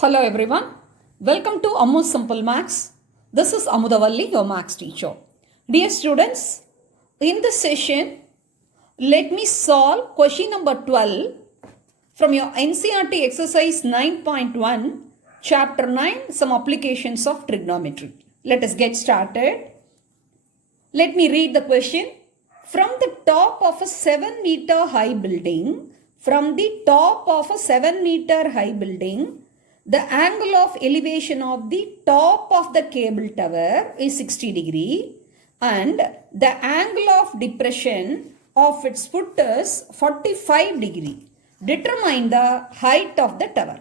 Hello everyone, welcome to Ammu Simple Maths. This is Amudavalli, your maths teacher. Dear students, in this session, let me solve question number 12 from your Ncert exercise 9.1, chapter 9, some applications of trigonometry. Let us get started. Let me read the question. From the top of a 7-meter high building, the angle of elevation of the top of the cable tower is 60 degree and the angle of depression of its foot is 45 degree. Determine the height of the tower.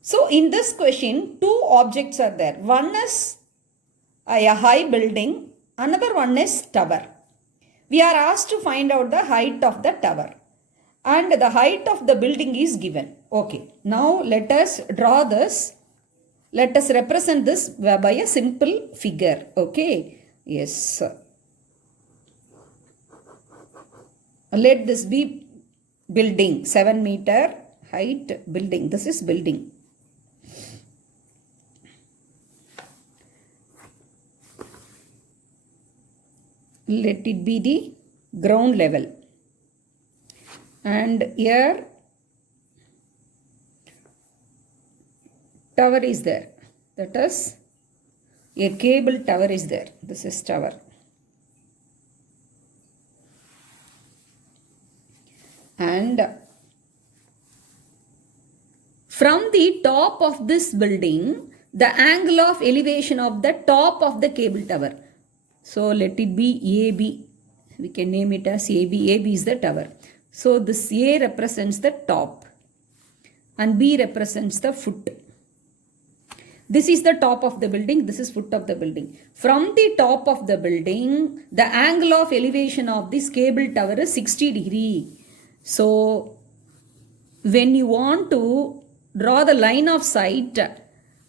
So in this question, two objects are there. One is a high building, another one is tower. We are asked to find out the height of the tower. And the height of the building is given. Okay, now let us draw this. Let us represent this by a simple figure. Okay, yes. Let this be building, 7-meter height building. This is building. Let it be the ground level. And here tower is there, that is a cable tower is there. This is tower. And from the top of this building, the angle of elevation of the top of the cable tower. So let it be AB. We can name it as AB. AB is the tower. So this A represents the top and B represents the foot. This is the top of the building, this is foot of the building. From the top of the building, the angle of elevation of this cable tower is 60 degree. So when you want to draw the line of sight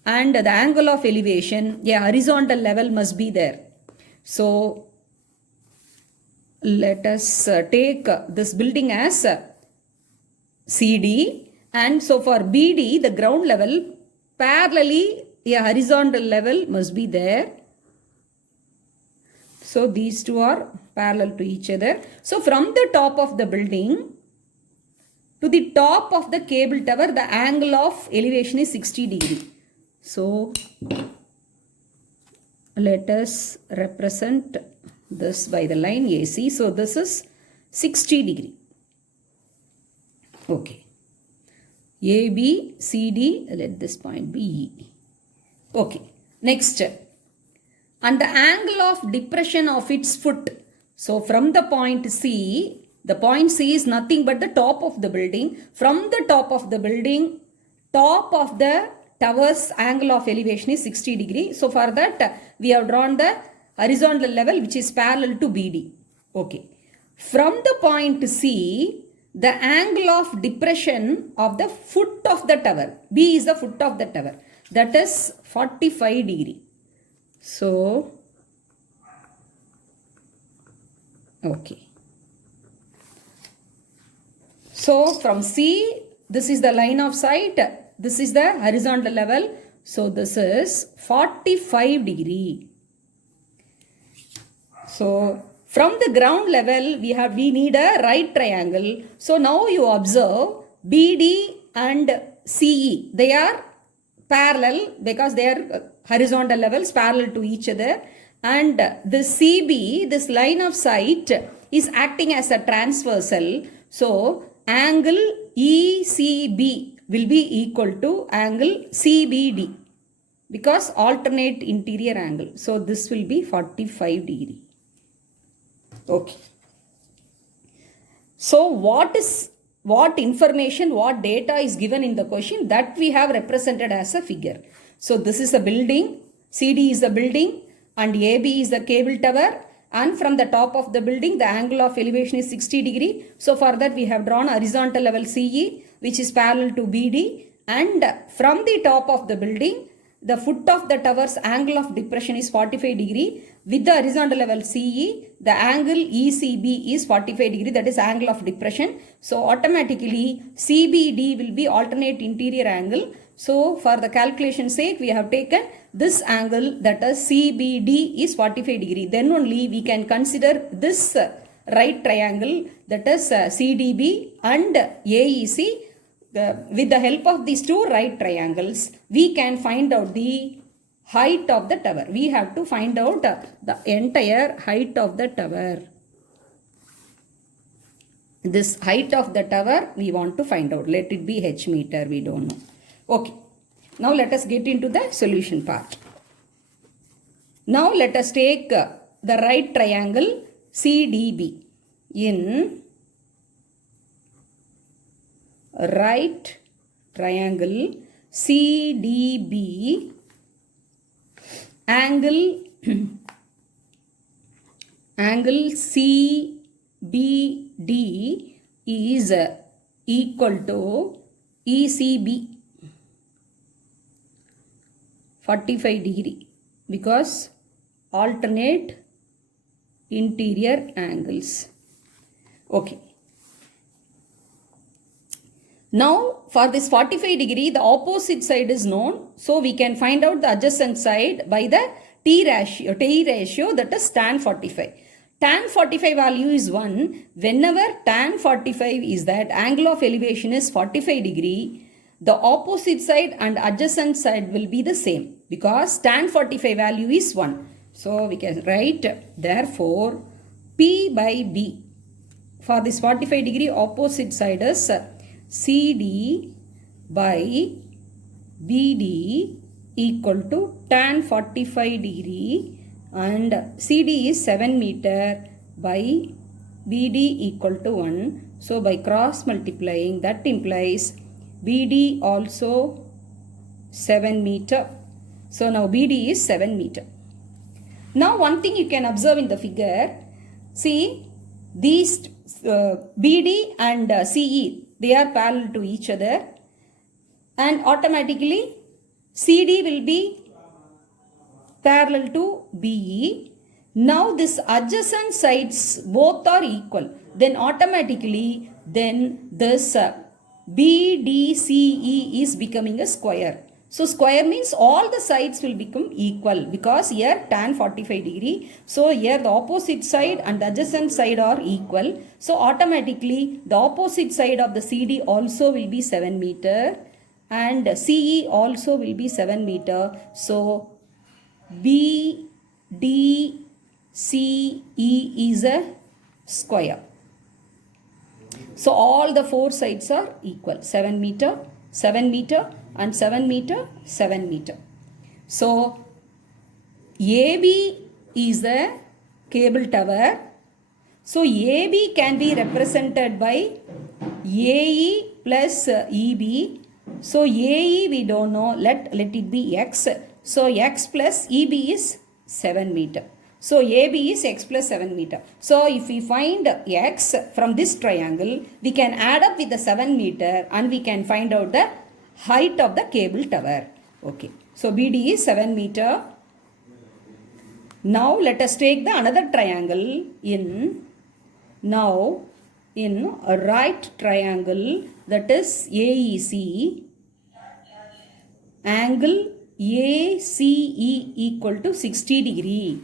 and the angle of elevation, a horizontal level must be there. So let us take this building as CD, and so for BD, the ground level, parallelly a horizontal level must be there. So these two are parallel to each other. So from the top of the building to the top of the cable tower, the angle of elevation is 60 degree. So let us represent this by the line AC. So this is 60 degree. Okay. AB, CD, let this point be E. Okay. Next. And the angle of depression of its foot. So from the point C, the point C is nothing but the top of the building. From the top of the building, top of the tower's angle of elevation is 60 degree. So for that, we have drawn the horizontal level which is parallel to BD. Okay. From the point C, the angle of depression of the foot of the tower, B is the foot of the tower, that is 45 degree. So, okay. So from C, this is the line of sight, this is the horizontal level. So this is 45 degree. So from the ground level, we need a right triangle. So now you observe BD and CE. They are parallel because they are horizontal levels parallel to each other. And the CB, this line of sight, is acting as a transversal. So angle ECB will be equal to angle CBD because alternate interior angle. So this will be 45 degree. Okay. So what information, what data is given in the question, that we have represented as a figure. So this is a building, CD is a building and AB is the cable tower, and from the top of the building the angle of elevation is 60 degree. So for that we have drawn horizontal level CE which is parallel to BD, and from the top of the building the foot of the tower's angle of depression is 45 degree. With the horizontal level CE, the angle ECB is 45 degree, that is angle of depression. So automatically CBD will be alternate interior angle. So for the calculation sake, we have taken this angle, that is CBD is 45 degree. Then only we can consider this right triangle, that is CDB and AEC. With the help of these two right triangles, we can find out the height of the tower. We have to find out the entire height of the tower. This height of the tower we want to find out. Let it be h meter, we don't know. Okay. Now let us get into the solution part. Now let us take the right triangle CDB. In right triangle CDB, angle CBD is equal to ECB 45 degree because alternate interior angles. Okay. Now for this 45 degree, the opposite side is known. So we can find out the adjacent side by the T ratio, that is tan 45. Tan 45 value is 1. Whenever tan 45 is that angle of elevation is 45 degree, the opposite side and adjacent side will be the same because tan 45 value is 1. So we can write therefore P by B. For this 45 degree, opposite side is CD by BD equal to tan 45 degree, and CD is 7 meter by BD equal to 1. So by cross multiplying, that implies BD also 7 meter. So now BD is 7 meter. Now one thing you can observe in the figure, see these BD and CE, they are parallel to each other, and automatically CD will be parallel to BE. Now this adjacent sides both are equal, then automatically then this BDCE is becoming a square. So square means all the sides will become equal because here tan 45 degree. So here the opposite side and the adjacent side are equal. So automatically the opposite side of the CD also will be 7 meter and CE also will be 7 meter. So BDCE is a square. So all the four sides are equal. 7 meter, 7 meter and 7 meter, 7 meter. So AB is the cable tower. So AB can be represented by AE plus EB. So AE we don't know, let it be X. So X plus EB is 7 meter. So AB is X plus 7 meter. So if we find X from this triangle, we can add up with the 7 meter and we can find out the height of the cable tower. Okay. So BD is 7 meter. Now let us take the another triangle in a right triangle, that is AEC. Angle ACE equal to 60 degree.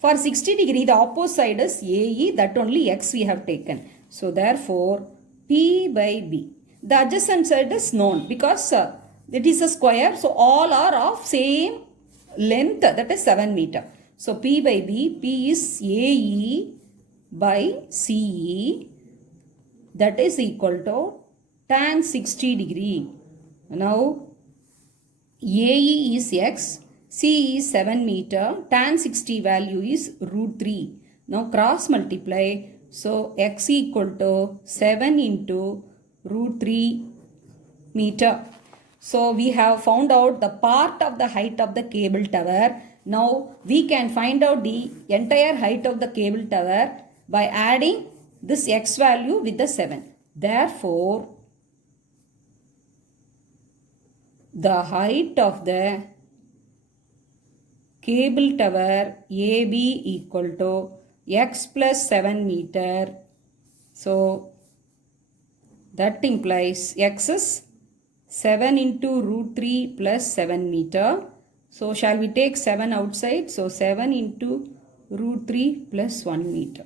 For 60 degree, the opposite side is AE, that only X we have taken. So therefore, P by B. The adjacent side is known because it is a square. So all are of same length, that is 7 meter. So P by B, P is AE by CE, that is equal to tan 60 degree. Now AE is X, C is 7 meter, tan 60 value is root 3. Now cross multiply, so X equal to 7 into root 3 meter. So we have found out the part of the height of the cable tower. Now we can find out the entire height of the cable tower by adding this X value with the 7. Therefore, the height of the cable tower AB equal to X plus 7 meter. So that implies X is 7 into root 3 plus 7 meter. So shall we take 7 outside? So 7 into root 3 plus 1 meter.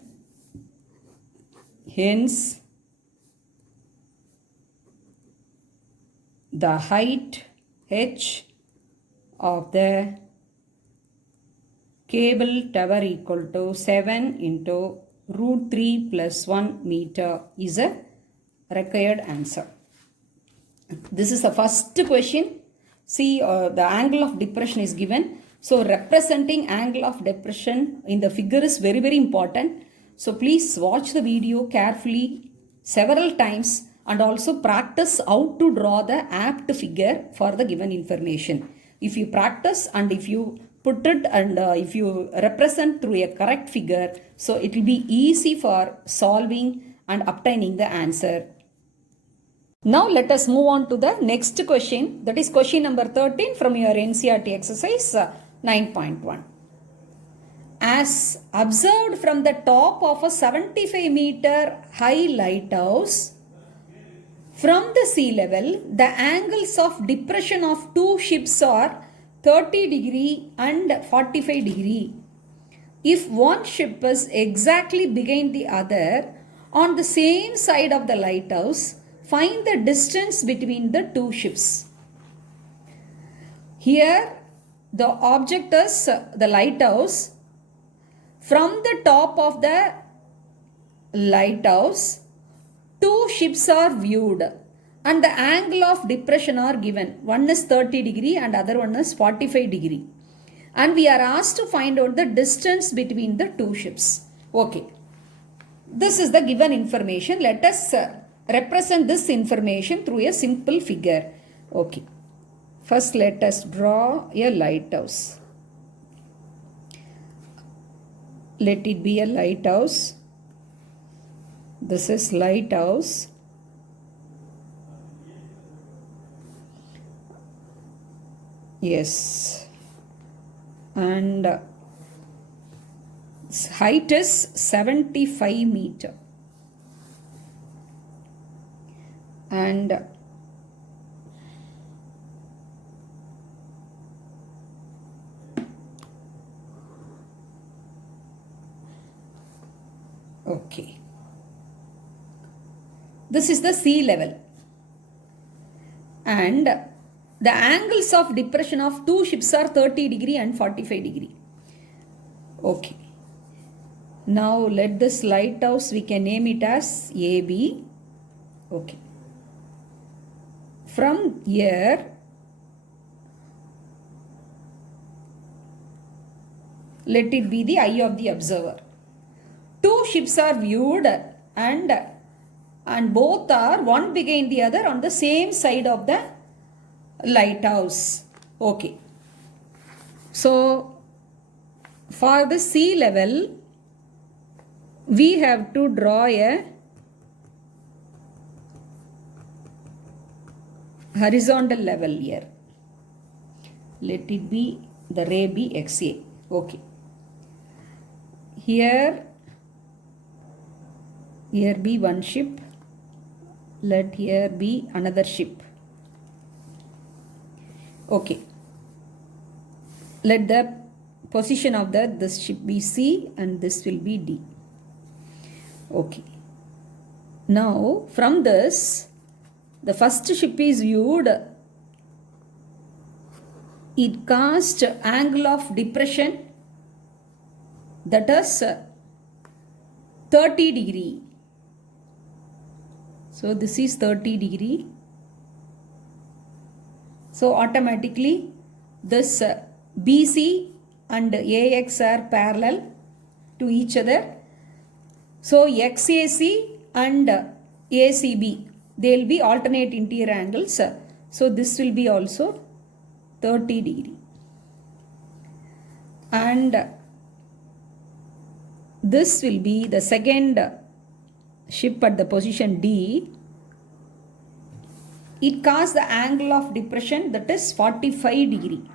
Hence, the height h of the cable tower equal to 7 into root 3 plus 1 meter is a required answer. This is the first question. See, the angle of depression is given. So, representing angle of depression in the figure is very, very important. So, please watch the video carefully several times and also practice how to draw the apt figure for the given information. If you practice and if you put it and if you represent through a correct figure, so it will be easy for solving and obtaining the answer. Now let us move on to the next question, that is question number 13 from your Ncert exercise 9.1. As observed from the top of a 75-meter high lighthouse, from the sea level, the angles of depression of two ships are 30 degree and 45 degree. If one ship is exactly behind the other on the same side of the lighthouse, find the distance between the two ships. Here, the object is the lighthouse. From the top of the lighthouse, two ships are viewed and the angle of depression are given. One is 30 degree and other one is 45 degree. And we are asked to find out the distance between the two ships. Okay. This is the given information. Let us represent this information through a simple figure. Okay. First, let us draw a lighthouse. Let it be a lighthouse. This is lighthouse. Yes. And height is 75 meter. And okay. This is the sea level. And the angles of depression of two ships are 30 degree and 45 degree. Okay. Now let this lighthouse, we can name it as AB. Okay. From here, let it be the eye of the observer. Two ships are viewed and both are one behind the other on the same side of the lighthouse. Okay. So, for the sea level, we have to draw a horizontal level here. Let it be, the ray be XA. Okay. Here be one ship. Let here be another ship. Okay. Let the position of this ship be C and this will be D. Okay. Now from this, the first ship is viewed. It caused angle of depression, that is 30 degree. So this is 30 degree. So automatically this BC and AX are parallel to each other. So XAC and ACB, they will be alternate interior angles. So this will be also 30 degree. And this will be the second ship at the position D. It caused the angle of depression, that is 45 degree.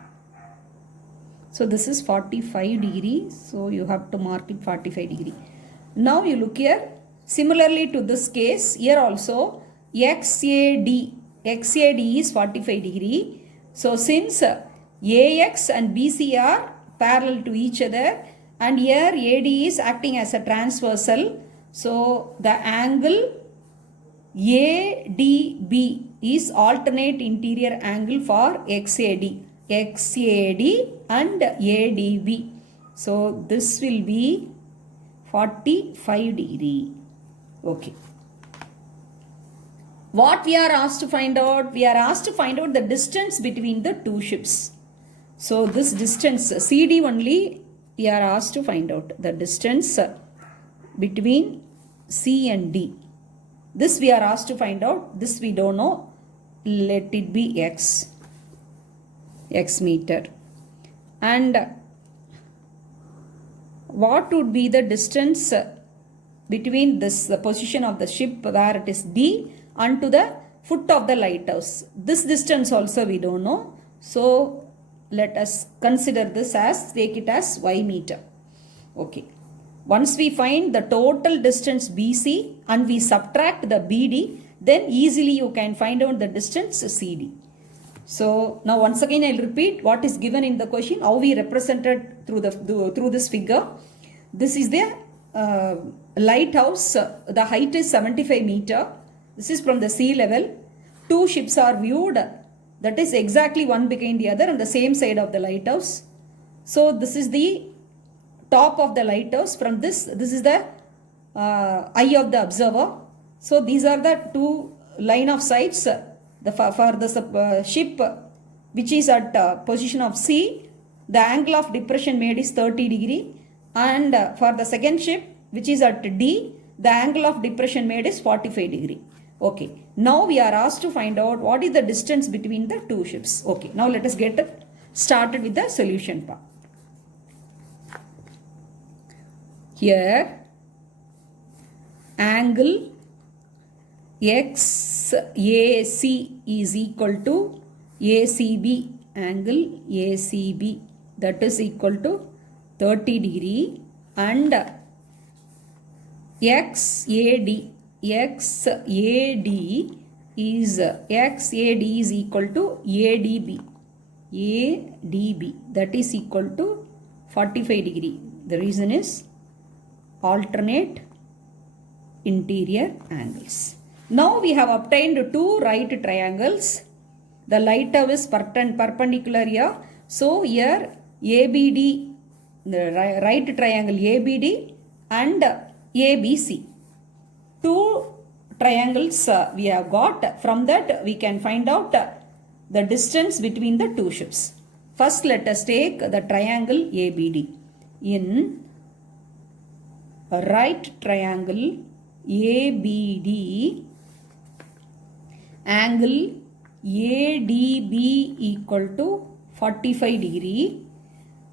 So this is 45 degree. So you have to mark it 45 degree. Now you look here. Similarly to this case, here also XAD, XAD is 45 degree. So since AX and BC are parallel to each other and here AD is acting as a transversal, so the angle ADB is alternate interior angle for XAD and ADB. So this will be 45 degree. Okay. What we are asked to find out? We are asked to find out the distance between the two ships. So this distance CD only we are asked to find out the distance between C and D. This we are asked to find out. This we don't know. Let it be X meter. And what would be the distance between the position of the ship where it is D and to the foot of the lighthouse? This distance also we don't know. So let us consider this as, take it as Y meter. Okay. Once we find the total distance BC and we subtract the BD, then easily you can find out the distance CD. So now once again I'll repeat what is given in the question, how we represented through this figure. This is the lighthouse. The height is 75 meter. This is from the sea level. Two ships are viewed. That is exactly one behind the other on the same side of the lighthouse. So this is the top of the lighthouse. From this is the eye of the observer. So these are the two line of sights. For the ship which is at position of C, the angle of depression made is 30 degree. And for the second ship which is at D, the angle of depression made is 45 degree. Okay. Now we are asked to find out what is the distance between the two ships. Okay. Now let us get started with the solution part. Here angle XAC is equal to ACB, angle ACB, that is equal to 30 degree, and XAD is equal to ADB, that is equal to 45 degree. The reason is alternate interior angles. Now we have obtained two right triangles. The lighthouse is perpendicular here. So here ABD, the right triangle ABD and ABC. Two triangles we have got. From that we can find out the distance between the two ships. First let us take the triangle ABD. In a right triangle ABD, angle ADB equal to 45 degree.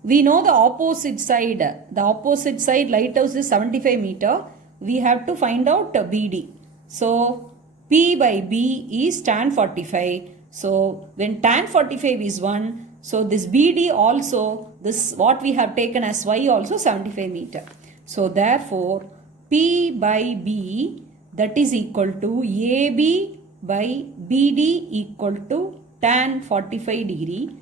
We know the opposite side. The opposite side lighthouse is 75 meter. We have to find out BD. So P by B is tan 45. So when tan 45 is 1, so this BD also, this what we have taken as Y also 75 meter. So therefore P by B, that is equal to AB by BD equal to tan 45 degree.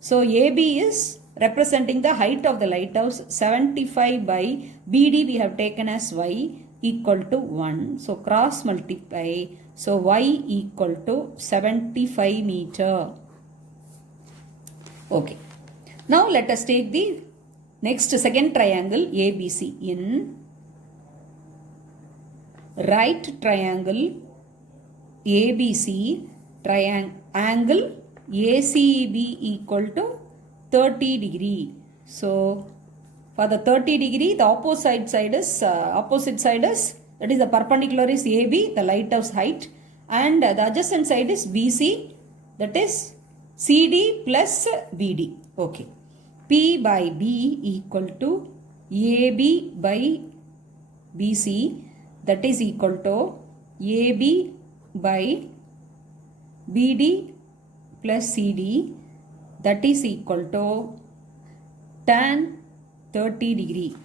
So AB is representing the height of the lighthouse. 75 by BD we have taken as Y equal to 1. So cross multiply. So Y equal to 75 meter. Okay. Now let us take the next second triangle ABC. In right triangle ABC, angle ACB equal to 30 degree. So for the 30 degree, the opposite side is that is the perpendicular is AB, the lighthouse height, and the adjacent side is BC, that is CD plus BD. Okay. P by B equal to AB by BC, that is equal to AB by BD plus CD, that is equal to tan 30 degree.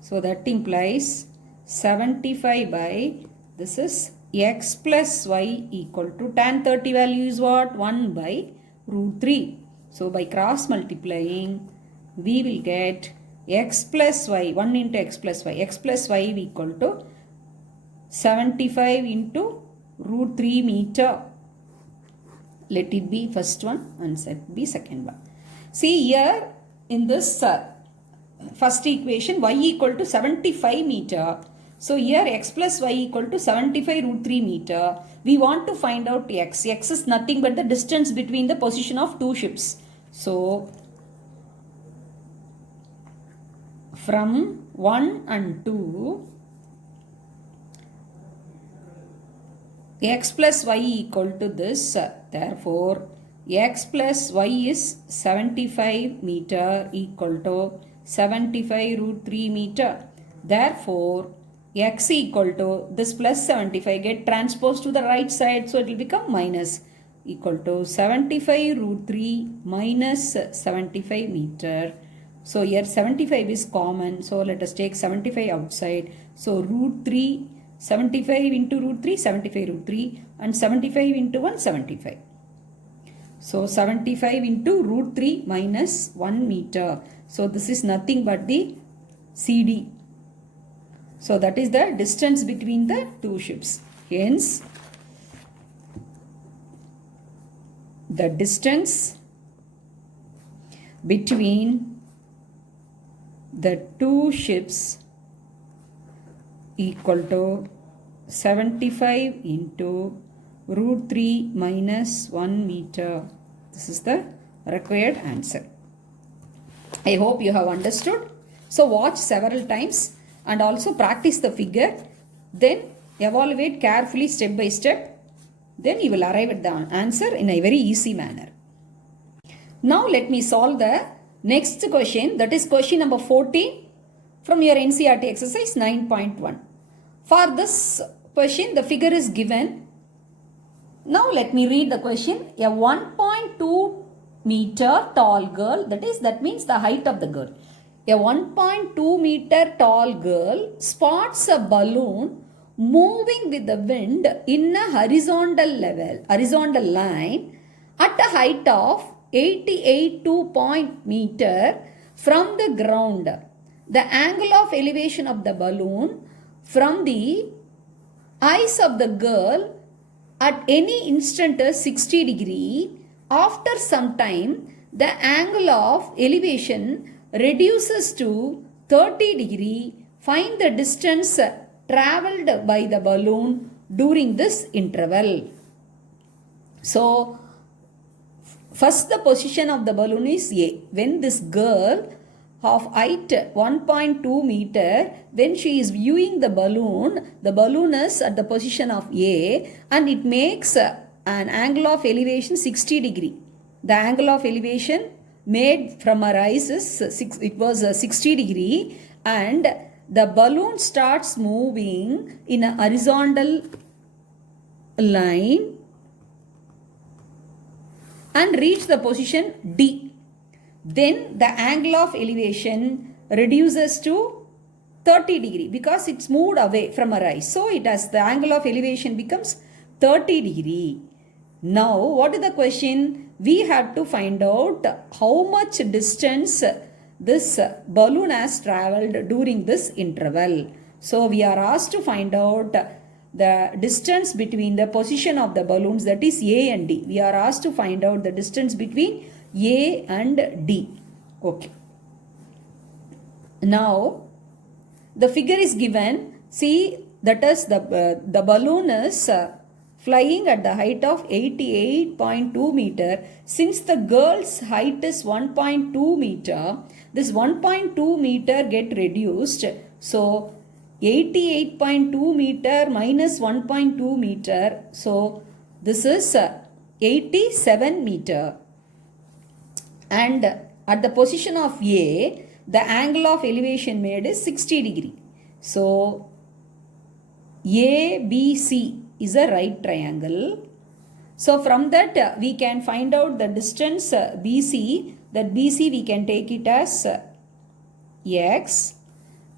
So that implies 75 by, this is x plus y equal to tan 30 value is what? 1 by root 3. So by cross multiplying, we will get x plus y, 1 into x plus y equal to 75 into root 3 meter. Let it be first one and set be second one. See here in this first equation, y equal to 75 meter. So here x plus y equal to 75 root 3 meter. We want to find out x. X is nothing but the distance between the position of two ships. So from 1 and 2, x plus y equal to this. Therefore, x plus y is 75 meter equal to 75 root 3 meter. Therefore, x equal to this plus 75 get transposed to the right side. So, it will become minus equal to 75 root 3 minus 75 meter. So, here 75 is common. So, let us take 75 outside. So, root 3, 75 into root 3, 75 root 3 and 75 into 1, 75. So, 75 into root 3 minus 1 meter. So, this is nothing but the CD. So, that is the distance between the two ships. Hence, the distance between the two ships equal to 75 into root 3 minus 1 meter. This is the required answer. I hope you have understood. So watch several times and also practice the figure. Then evaluate carefully step by step. Then you will arrive at the answer in a very easy manner. Now let me solve the next question, that is question number 14 from your Ncert exercise 9.1. For this question, the figure is given. Now let me read the question. A 1.2 meter tall girl, that means the height of the girl. A 1.2 meter tall girl spots a balloon moving with the wind in a horizontal line at a height of 88.2 meter from the ground. The angle of elevation of the balloon from the eyes of the girl at any instant is 60 degree. After some time, the angle of elevation reduces to 30 degree. Find the distance travelled by the balloon during this interval. So, first the position of the balloon is A. When this girl of height 1.2 meter, when she is viewing the balloon is at the position of A and it makes an angle of elevation 60 degree. The angle of elevation made from her eyes is 60 degree and the balloon starts moving in a horizontal line and reach the position D. Then the angle of elevation reduces to 30 degree because it's moved away from her eyes. So it has the angle of elevation becomes 30 degree. Now what is the question? We have to find out how much distance this balloon has travelled during this interval. So we are asked to find out the distance between the position of the balloons, that is A and D. We are asked to find out the distance between A and D. Okay. Now the figure is given. See, that is the balloon is flying at the height of 88.2 meter. Since the girl's height is 1.2 meter, this 1.2 meter get reduced. So 88.2 meter minus 1.2 meter. So this is 87 meter. And at the position of A, the angle of elevation made is 60 degree. So ABC is a right triangle. So from that we can find out the distance BC. That BC we can take it as X.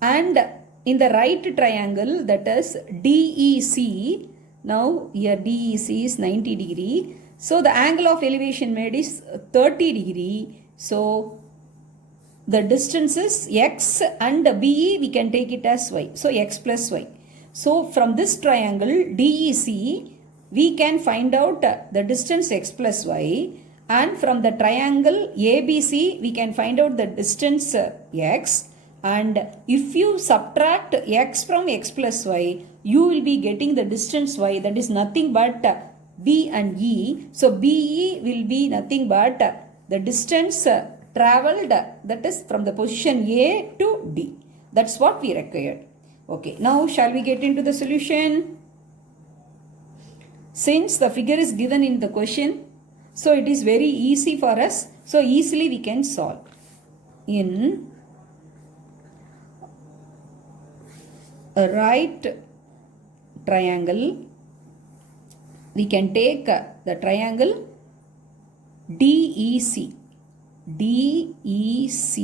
And in the right triangle, that is DEC, Now here DEC is 90 degree. So the angle of elevation made is 30 degree. So the distance is x and BE we can take it as y. So x plus y. So from this triangle DEC we can find out the distance x plus y, and from the triangle ABC we can find out the distance x, and if you subtract x from x plus y you will be getting the distance y, that is nothing but B and E. So BE will be nothing but the distance traveled, that is from the position A to D. That's what we required. Okay, now shall we get into the solution? Since the figure is given in the question, so it is very easy for us. So easily we can solve. In a right triangle, we can take the triangle DEC. DEC,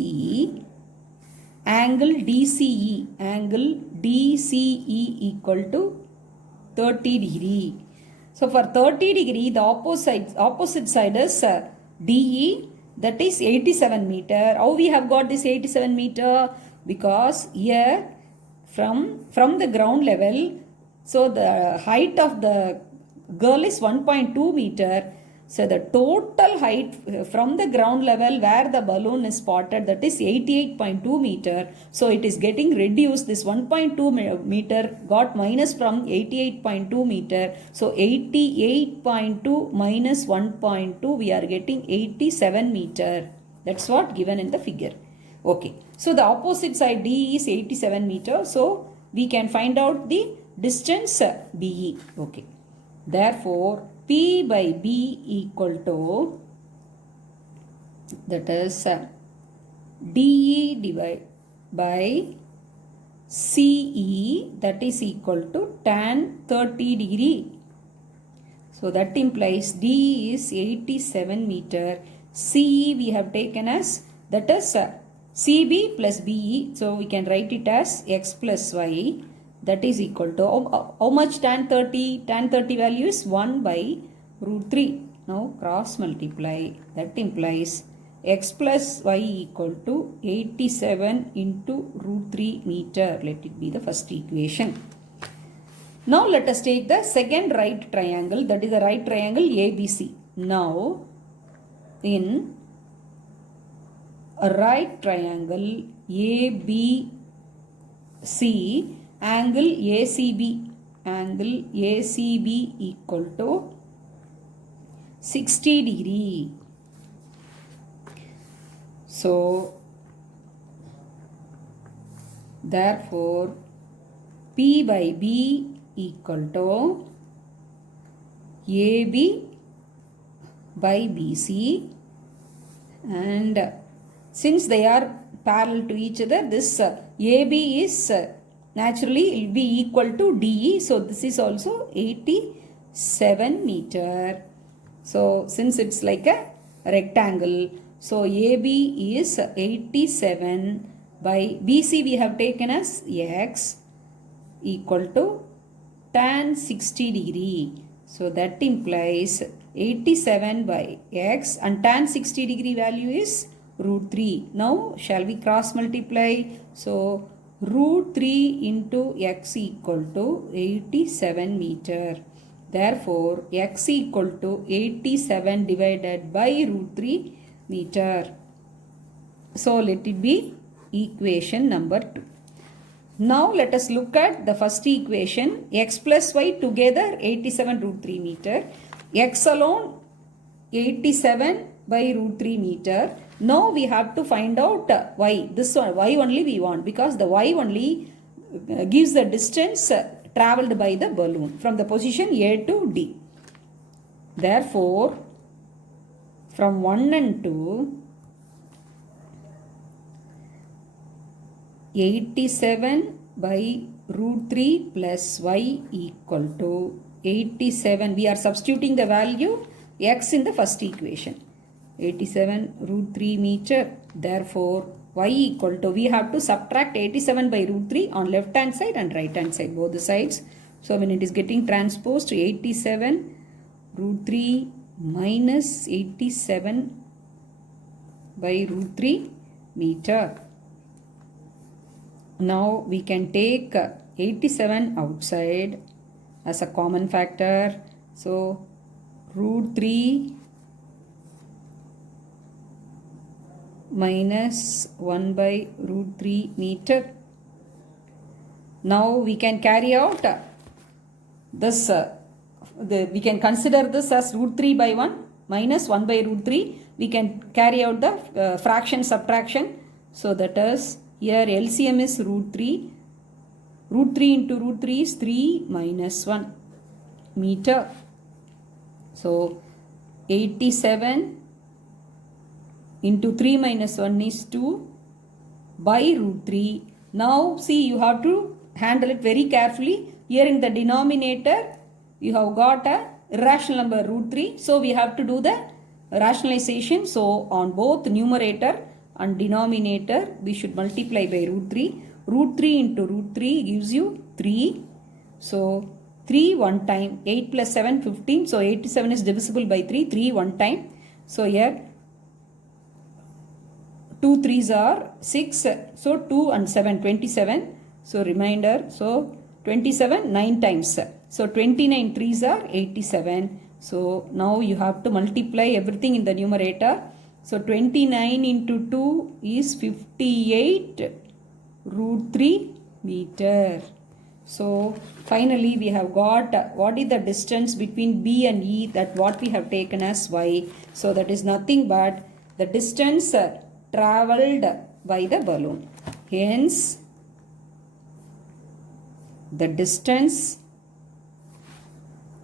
angle DCE, angle DCE equal to 30 degree. So for 30 degree, the opposite side is DE, that is 87 meter. How we have got this 87 meter? Because here from the ground level, so the height of the girl is 1.2 meter. So the total height from the ground level where the balloon is spotted, that is 88.2 meter. So it is getting reduced. This 1.2 meter got minus from 88.2 meter. So 88.2 minus 1.2, we are getting 87 meter. That's what given in the figure. Okay. So the opposite side D is 87 meter. So we can find out the distance BE. Okay. Therefore, P by B equal to, that is DE divided by CE, that is equal to tan 30 degree. So that implies DE is 87 meter. CE we have taken as, that is CB plus BE. So we can write it as x plus y. That is equal to, how much tan 30? Tan 30 value is 1 by root 3. Now cross multiply. That implies x plus y equal to 87 into root 3 meter. Let it be the first equation. Now let us take the second right triangle. That is the right triangle ABC. Now in a right triangle ABC, angle ACB equal to 60 degree. So therefore P by B equal to AB by BC, and since they are parallel to each other, this AB is naturally it will be equal to DE. So this is also 87 meter. So since it's like a rectangle, so AB is 87 by BC we have taken as x equal to tan 60 degree. So that implies 87 by x, and tan 60 degree value is root 3. Now shall we cross multiply? So root 3 into x equal to 87 meter. Therefore, x equal to 87 divided by root 3 meter. So let it be equation number 2. Now let us look at the first equation. X plus y together 87 root 3 meter. X alone 87 by root 3 meter. Now we have to find out y. This one, y only we want, because the y only gives the distance travelled by the balloon from the position A to D. Therefore, from 1 and 2, 87 by root 3 plus y equal to 87. We are substituting the value x in the first equation. 87 root 3 meter. Therefore, y equal to, we have to subtract 87 by root 3 on left hand side and right hand side, both the sides. So when it is getting transposed to 87 root 3 minus 87 by root 3 meter. Now we can take 87 outside as a common factor. So root 3 minus 1 by root 3 meter. Now we can carry out this, we can consider this as root 3 by 1 minus 1 by root 3. We can carry out the fraction subtraction. So that is, here LCM is root 3. Root 3 into root 3 is 3 minus 1 meter. So 87 into 3 minus 1 is 2 by root 3. Now see, you have to handle it very carefully. Here in the denominator, you have got a irrational number root 3. So we have to do the rationalization. So on both numerator and denominator, we should multiply by root 3. Root 3 into root 3 gives you 3. So 3 one time. 8 plus 7, 15. So 87 is divisible by 3. 3 one time. So here 2 3s are 6. So 2 and 7, 27. So remainder. So 27 9 times. So 29 3s are 87. So now you have to multiply everything in the numerator. So 29 into 2 is 58 root 3 meter. So finally we have got what is the distance between B and E, that what we have taken as Y. So that is nothing but the distance travelled by the balloon. Hence the distance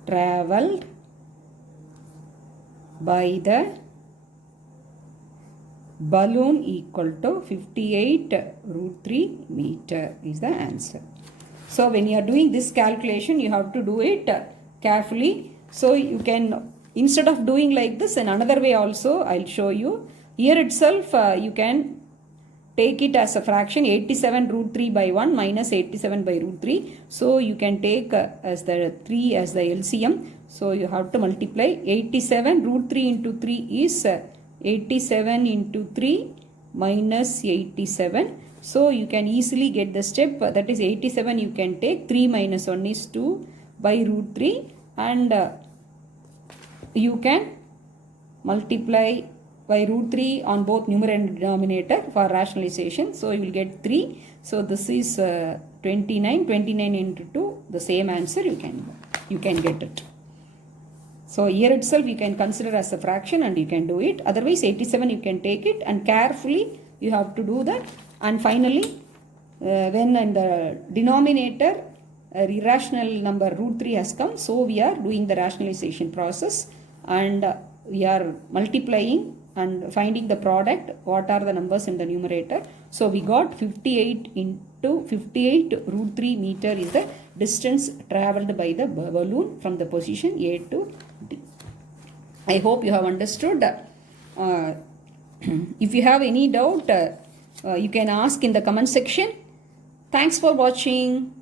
travelled by the balloon equal to 58 root 3 meter is the answer. So when you are doing this calculation, you have to do it carefully. So you can, instead of doing like this, in another way also I'll show you. Here itself you can take it as a fraction, 87 root 3 by 1 minus 87 by root 3. So you can take as the 3 as the LCM. So you have to multiply 87 root 3 into 3 is 87 into 3 minus 87. So you can easily get the step, that is 87 you can take, 3 minus 1 is 2 by root 3, and you can multiply by root 3 on both numerator and denominator for rationalization. So you will get 3. So this is 29. 29 into 2, the same answer you can get it. So here itself you can consider as a fraction and you can do it. Otherwise 87 you can take it, and carefully you have to do that. And finally when in the denominator irrational number root 3 has come, so we are doing the rationalization process and we are multiplying and finding the product, what are the numbers in the numerator. So we got 58 into 58 root 3 meter is the distance travelled by the balloon from the position A to D. I hope you have understood. If you have any doubt, you can ask in the comment section. Thanks for watching.